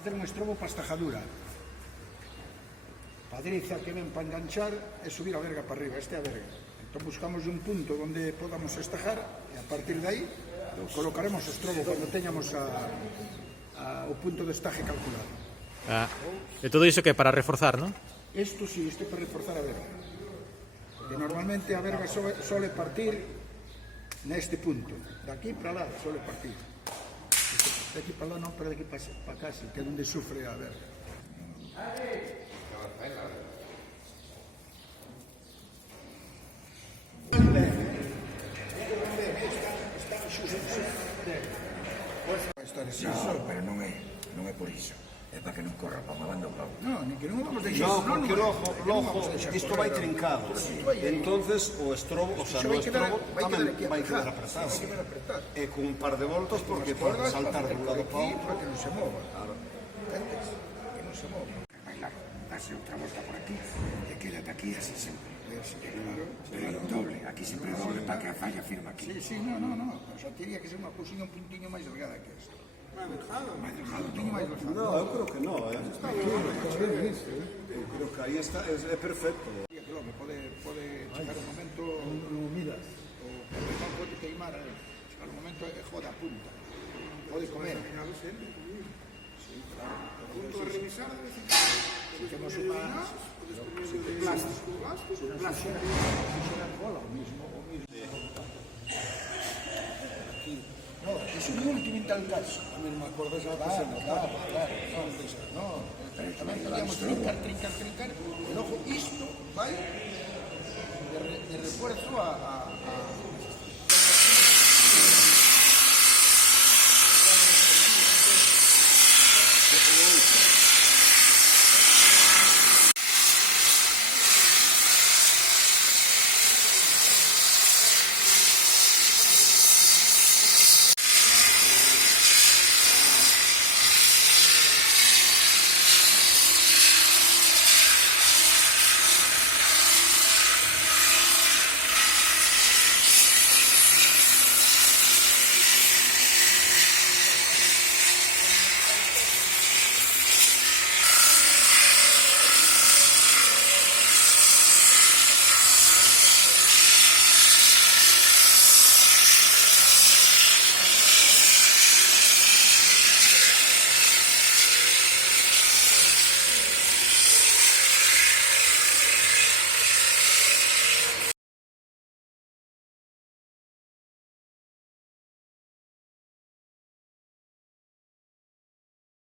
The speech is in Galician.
facer un estrobo para estajadura. Padriza que ven para enganchar e subir a verga para arriba, esta é a verga. Entón buscamos un punto onde podamos estajar e a partir de aí colocaremos o estrobo cando teñamos o punto de estaje calculado. E todo iso que é para reforzar, non? Isto sí, isto é para reforzar a verga. Porque normalmente a verga sole partir neste punto. De aquí para lá sole partir. De aquí para lá non, pero de aquí para casi, que é onde sufre a verga. No, pero non é por iso. É para que non corra para unha banda ou para outra. Non, ni que non vamos deixar. No, porque logo isto vai trincado. Entonces o estrobo, o sea, no estrobo tamén vai quedar apretado. E con un par de voltas porque pode saltar de un lado para outro para que non se mova. Entendes? Que non se mova. Bailar, darse outra volta por aquí e quédate aquí así sempre. Pero doble, aquí sempre doble para que a falla firma aquí. Sí, no. Pero xa teria que ser unha cousinha un puntiño máis delgada que isto. Mais delgado. Un puntiño máis delgado. No, eu creo que no, eu creo que aí está, é perfecto. Que pode chegar un momento... Non miras. O pezón pode queimar, chegar un momento e joda a punta. Pode comer. Sí, claro. Punto de revisar, Si temos unha... Plástico. Bola, o mismo. No, es un último en tal caso. Non me acordo xa Claro. No, tamén podíamos trincar. E logo isto vai de refuerzo a